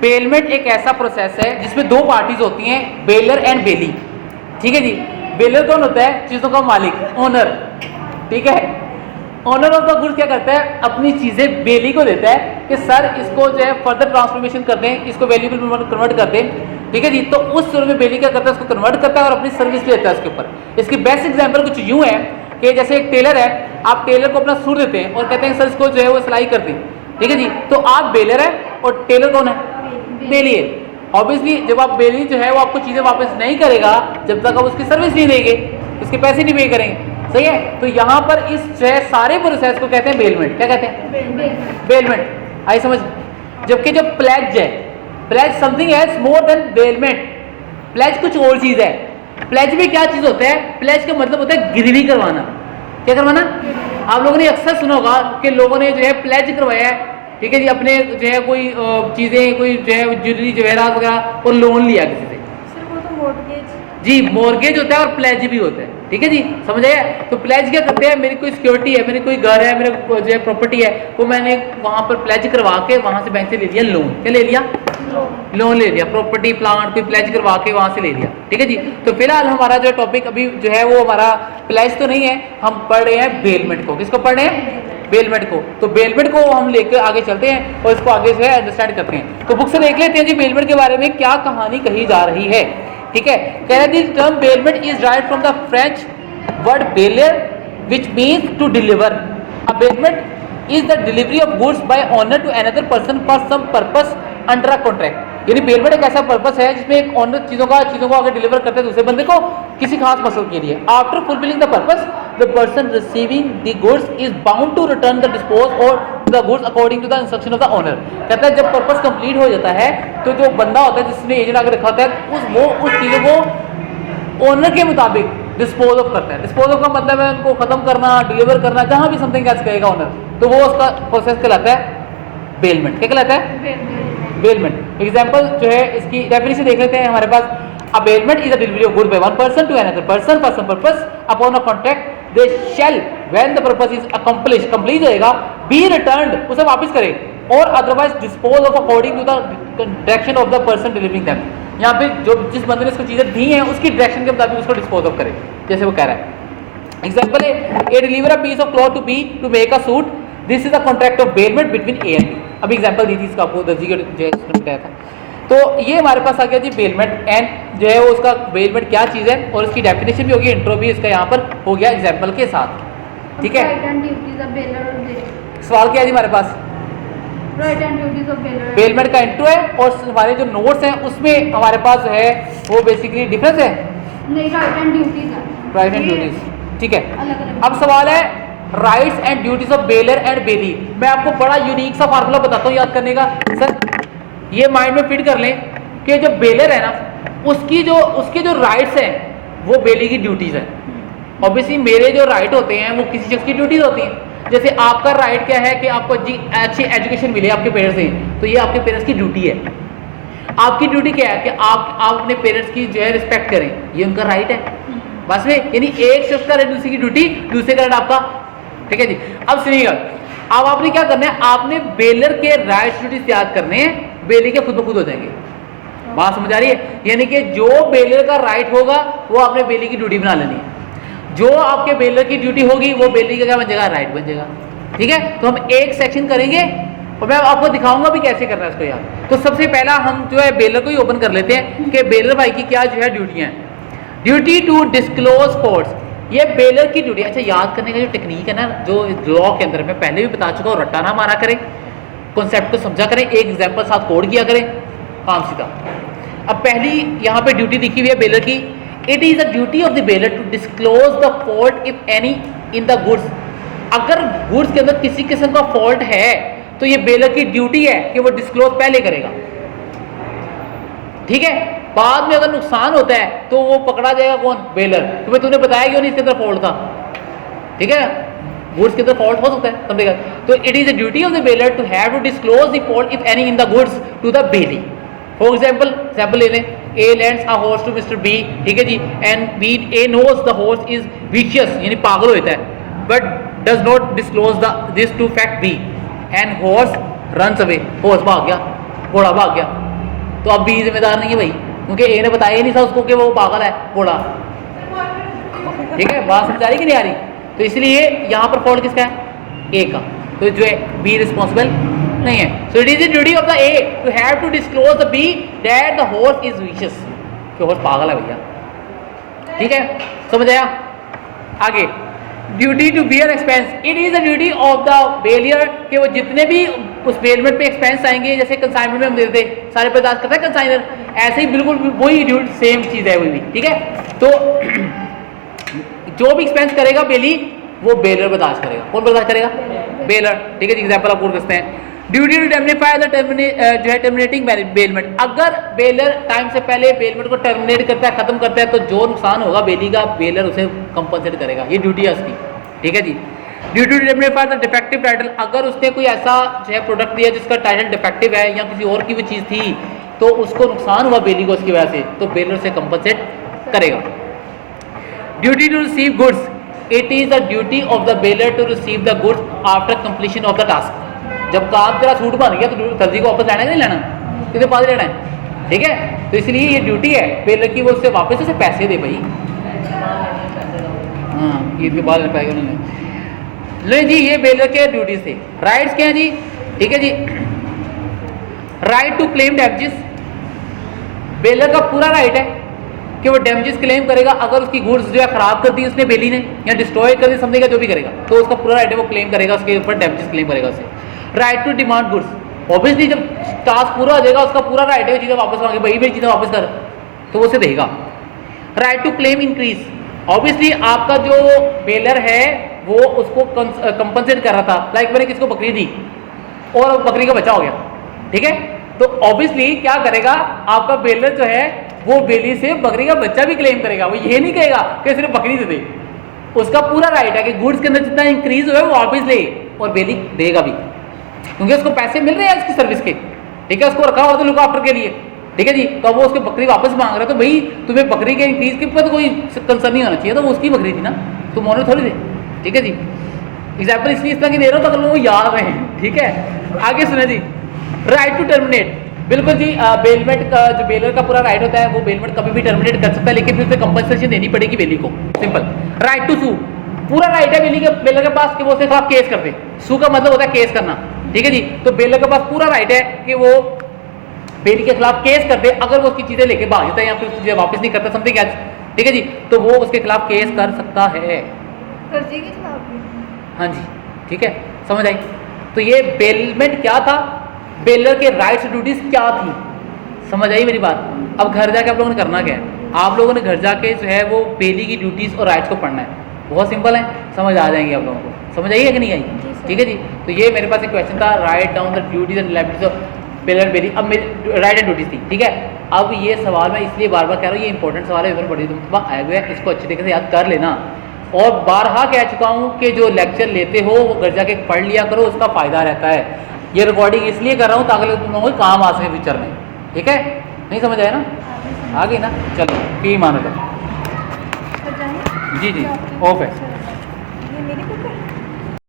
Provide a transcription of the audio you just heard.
Bailment एक ऐसा process है जिसमें दो पार्टीज होती हैं, बेलर एंड बेली। ठीक है जी। बेलर कौन होता है? चीजों का मालिक, ओनर। ठीक है। ओनर ऑफ द गुड्स क्या करता है? अपनी चीजें बेली को देता है कि सर इसको जो है फर्दर ट्रांसफॉर्मेशन कर दें, इसको वैल्यूएबल में कन्वर्ट कर दें। ठीक है जी। तो उस सूरत में बेली क्या करता है? उसको कन्वर्ट करता है और अपनी सर्विस लेता है उसके ऊपर। इसकी बेस्ट एग्जांपल कुछ यूं है कि जैसे एक टेलर है, आप टेलर को अपना सूट देते हैं और कहते हैं सर इसको जो है वो सिलाई कर दें। ठीक है जी। तो आप बेलर है और टेलर कौन है? बेली है। ऑब्वियसली जब आप बेली जो है वो आपको चीजें वापस नहीं करेगा जब तक आप उसकी सर्विस नहीं देंगे, उसके पैसे नहीं पे करेंगे। सही है। तो यहां पर इस जो है सारे प्रोसेस को कहते हैं बेलमेंट। क्या कहते हैं? बेलमेंट। आई समझ। जबकि जो प्लेज है, pledge something else more than bailment. Pledge कुछ और चीज है। प्लेज में क्या चीज होता है? प्लेज का मतलब होता है गिरवी करवाना। क्या करवाना? आप लोगों ने अक्सर सुना होगा कि लोगों ने जो है प्लेज करवाया है, ठीक है जी, अपने जो है कोई चीजें, कोई जो है ज्वेलरी जवेरात वगैरह, और लोन लिया किसी से। सर वो तो मॉर्गेज। जी, मॉर्गेज होता है और प्लेज भी होता है। ठीक है जी, समझ आया? तो प्लेज क्या करते हैं? मेरी कोई सिक्योरिटी है, मेरी कोई घर है, मेरे जो है प्रॉपर्टी है, वो मैंने वहां पर प्लेज करवा के वहां से बैंक से ले लिया लोन। क्या ले लिया? लोन ले लिया। प्रॉपर्टी प्लांट कोई प्लेज करवा के वहां से ले लिया। ठीक है जी। तो फिलहाल हमारा जो टॉपिक अभी जो है वो हमारा प्लेज तो नहीं है, हम पढ़ रहे हैं बेलमेंट को। किसको पढ़ रहे हैं? बेलमेंट को। तो बेलमेंट को हम लेकर आगे चलते हैं और इसको आगे से अंडरस्टैंड करते हैं। तो बुक से देख लेते हैं जी बेलमेंट के बारे में क्या कहानी कही जा रही है। ठीक है। कह रहे थे term bailment is right from the French word bailler which means to deliver. A bailment is the delivery of goods by owner to another person for some purpose under a contract. यानी bailment एक ऐसा purpose है जिसमें एक owner चीजों को आगे deliver करते हैं दूसरे बंदे को किसी खास मकसद के लिए। After fulfilling the purpose the person receiving the goods is bound to return the dispose or the goods according to the instruction of the owner. कहता है जब पर्पस कंप्लीट हो जाता है तो जो बंदा होता है जिसने एजेंट आगे रखा होता है उस चीजों को ओनर के मुताबिक डिस्पोज ऑफ करता है। डिस्पोज ऑफ का मतलब है उनको खत्म करना, डिलीवर करना, जहां भी समथिंग कैच करेगा ओनर, तो वो उसका प्रोसेस कहलाता है बेलमेंट। क्या कहलाता है? बेलमेंट। एग्जांपल जो है इसकी डेफिनेशन देख लेते हैं हमारे पास। A bailment is a delivery of good by one person to another person for some purpose upon a contract they shall when the purpose is accomplish, complete होएगा, बी रिटर्न्ड, उसे वापस करे, or otherwise dispose of according to the direction of the person delivering them. यहाँ पे जो जिस बंदे ने इसको चीजें दी हैं उसकी डायरेक्शन के मुताबिक उसको डिस्पोज ऑफ करे, जैसे वो कह रहा है। एग्जांपल है A deliver a piece of cloth to B to make a suit, this is a contract of bailment between A and B. अभी एग्जांपल दी थी इसका, आपको दर्जी के जो बताया था। तो ये हमारे पास आ गया जी बेलमेंट, एंड जो है वो उसका बेलमेंट क्या चीज है और इसकी डेफिनेशन भी होगी, इंट्रो भी इसका यहाँ पर हो गया एग्जांपल के साथ। ठीक है। सवाल क्या है जी हमारे पास? बेलमेंट का इंट्रो है और हमारे जो नोट्स हैं उसमें हमारे पास जो है वो बेसिकली डिफरेंस है, नहीं, राइट एंड ड्यूटीज है। Right and duties. ठीक है। अलग अलग। अब सवाल है rights and duties of bailor and bailee. मैं आपको बड़ा यूनिक सा फार्मूला बताता हूँ याद करने का। सर ये माइंड में फिट कर लें कि जो बेलर है ना उसके जो राइट्स हैं वो बेली की ड्यूटीज है। ऑब्वियसली मेरे जो राइट होते हैं वो किसी शख्स की ड्यूटीज होती हैं। जैसे आपका राइट क्या है कि आपको अच्छी एजुकेशन मिले आपके पेरेंट्स से, तो ये आपके पेरेंट्स की ड्यूटी है। आपकी ड्यूटी क्या है कि आप अपने पेरेंट्स की जो है रिस्पेक्ट करें, ये उनका राइट है। बस में यानी एक शख्स का दूसरे की ड्यूटी, दूसरे का राइट आपका। ठीक है जी। अब सुनिएगा, अब आपने क्या करना है, आपने बेलर के राइट्स ड्यूटीज याद करने हैं, बेली के खुद ब खुद हो जाएंगे। बात समझ आ रही है? यानी कि जो बेलर का राइट होगा वो आपने बेली की ड्यूटी बना लेनी है, जो आपके बेलर की ड्यूटी होगी वो बेली का क्या बन जाएगा? राइट बन जाएगा। ठीक है। तो हम एक सेक्शन करेंगे और मैं आपको दिखाऊंगा भी कैसे करना है इसको यार। तो सबसे पहला हम जो है बेलर को ही ओपन कर लेते हैं कि बेलर भाई की क्या जो है ड्यूटियां हैं। ड्यूटी टू डिस्क्लोज फॉल्ट्स, ये बेलर की ड्यूटी। अच्छा, याद करने का जो टेक्निक है ना, जो लॉ के अंदर मैं पहले भी बता चुका हूँ, रट्टा ना मारा करें, कॉन्सेप्ट को समझा करें, एक एग्जाम्पल साथ कोड किया करें, काम सीधा। अब पहली यहाँ पे ड्यूटी लिखी हुई है बेलर की। It is the duty of the bailor to disclose the fault if any in the goods. अगर गुड्स के अंदर किसी किस्म का फॉल्ट है तो ये बेलर की ड्यूटी है कि वो डिस्क्लोज पहले करेगा। ठीक है। बाद में अगर नुकसान होता है तो वो पकड़ा जाएगा कौन? बेलर। तुम्हें तूने बताया क्यों नहीं इसके अंदर फॉल्ट था। ठीक है। गुड्स के अंदर फॉल्ट हो सकता है, समझेगा। तो it is the duty of the bailor to have to disclose the fault if any in the goods to the bailee. For example ले लें, A lends a horse to mister B. ठीक है जी। And B A knows the horse is vicious, यानी पागल होता है, but does not disclose this to fact B, and horse runs away. Horse भाग गया, घोड़ा भाग गया। तो अब बी जिम्मेदार नहीं है भाई, क्योंकि ए ने बताया ही नहीं था उसको कि वो पागल है घोड़ा। ठीक है, बात समझ आ रही कि नहीं आ रही? तो इसलिए यहाँ पर फॉल्ट किसका है? ए का। तो जो है बी रिस्पॉन्सिबल नहीं है। So it is the duty of the A to have to disclose the B that the horse is vicious, कि हॉर्स पागल है भैया। ठीक है, समझ आया? आगे, duty to bear expense, it is the duty of the bailor कि वो जितने भी उस बेलमेंट पे एक्सपेंस आएंगे, जैसे कंसाइनमेंट में हम देते सारे बर्दाश्त करता है कंसाइनर, ऐसे ही बिल्कुल वही ड्यूटी सेम चीज है वही भी। ठीक है, तो जो भी एक्सपेंस करेगा बेली वो बेलर बर्दाश्त करेगा। कौन बर्दाश्त करेगा? बेलर। ठीक है जी, एग्जाम्पल आप करते हैं। ड्यूटी टू टर्मिनेट द जो है टर्मिनेटिंग बेलमेंट, अगर बेलर टाइम से पहले बेलमेंट को टर्मिनेट करता है, खत्म करता है, तो जो नुकसान होगा बेली का बेलर उसे कंपनसेट करेगा। ये ड्यूटी है उसकी। ठीक है जी। Duty to terminate the defective title, अगर उसने कोई ऐसा जो है प्रोडक्ट दिया जिसका टाइटल डिफेक्टिव है या किसी और की वो चीज़ थी, तो उसको नुकसान हुआ बेली को उसकी वजह से, तो बेलर से कंपनसेट करेगा। Duty to receive goods, it is the duty of the bailor to receive the goods after completion of the task. जब काम तेरा सूट बन गया तो दर्जी को वापस लेना है कि नहीं लेना? कितने पास लेना है? ठीक है, तो इसलिए ये ड्यूटी है बेलर की, वो उससे वापस उसे पैसे दे भाई। हाँ, ईद के बाद पाएगा उन्होंने। नहीं जी, ये बेलर के ड्यूटीज थे। राइट्स क्या है जी? ठीक है जी, right to claim damages, bailor का पूरा राइट है कि वो डैमेजेस क्लेम करेगा अगर उसकी गुड्स जो है खराब कर दी उसने बेली ने, या डिस्ट्रॉय कर दी समझेगा, जो भी करेगा, तो उसका पूरा राइट है वो क्लेम करेगा, उसके ऊपर डैमेजेस क्लेम करेगा उसे। Right to demand goods, obviously जब टास्क पूरा हो जाएगा उसका पूरा राइट है चीज़ें वापस मांगे, भाई मेरी चीज़ें वापस कर, तो वो उसे देगा। Right to claim increase, obviously आपका जो बेलर है वो उसको कंपनसेट कर रहा था, लाइक मैंने किसको बकरी दी और बकरी का बच्चा हो गया। ठीक है, तो ऑब्वियसली क्या करेगा आपका बेलर जो है वो बेली से बकरी का बच्चा भी क्लेम करेगा। वो ये नहीं कहेगा कि सिर्फ बकरी दे दे, उसका पूरा राइट है कि गुड्स के अंदर जितना इंक्रीज हुआ है वो वापस ले, और बेली देगा भी, क्योंकि उसको पैसे मिल रहे हैं उसकी सर्विस के। ठीक है, उसको रखा हुआ था लुक आफ्टर के लिए। ठीक है जी, तो अब वो उसके बकरी वापस मांग रहा है, तो भाई तुम्हें बकरी के इंक्रीज के ऊपर तो कोई कंसर्न नहीं होना चाहिए, तो वो उसकी बकरी थी ना, तुम ओनर थोड़ी थे। ठीक है जी, एग्जाम्पल इसलिए इस तरह की दे रहा हूँ ताकि लोगों को याद रहे। ठीक है, आगे सुने जी। राइट टू टर्मिनेट, बिल्कुल जी, बेलमेंट का जो बेलर का पूरा राइट होता है वो बेलमेंट कभी भी टर्मिनेट कर सकता है, लेकिन फिर उसे कंपनसेशन देनी पड़ेगी बेली को। सिंपल। राइट टू सू, पूरा राइट है बेली के बेलर के पास कि वो उसके खिलाफ केस कर दे। सू का मतलब होता है केस करना। ठीक है जी, तो बेलर के पास पूरा राइट है कि वो बेली के खिलाफ केस कर दे अगर वो उसकी चीजें लेके भाग जाता है या फिर उसकी चीजें वापस नहीं करता, समथिंग एल्स। ठीक है जी, तो वो उसके खिलाफ केस कर सकता है। कर्जे के खिलाफ भी। हाँ जी, ठीक है, समझ आई। तो ये बेलमेंट क्या था, बेलर के राइट्स ड्यूटीज क्या थी, समझ आई मेरी बात। अब घर जाके आप लोगों ने करना क्या है, आप लोगों ने घर जाके जो है वो बेली की ड्यूटीज और राइट्स को पढ़ना है। बहुत सिंपल है, समझ आ जाएंगे आप लोगों को। समझ आई है कि नहीं आई? ठीक है जी, तो ये मेरे पास एक क्वेश्चन था, write down the duties and liabilities of bailor bailee. अब मेरी राइट एंड ड्यूटीज थी। ठीक है, अब ये सवाल मैं इसलिए बार बार कह रहा हूँ, ये इंपॉर्टेंट सवाल है, बड़ी तुम आए हुए हैं, इसको अच्छी तरीके से याद कर लेना। और बारहा कह चुका हूँ कि जो लेक्चर लेते हो वो घर जाके पढ़ लिया करो, उसका फायदा रहता है। ये रिकॉर्डिंग इसलिए कर रहा हूँ ताकि तुम लोगों को काम आ सके फ्यूचर में। ठीक है, नहीं समझ आया ना? आ गई ना? चलो, फी मानो। जी जी, ऑफ है।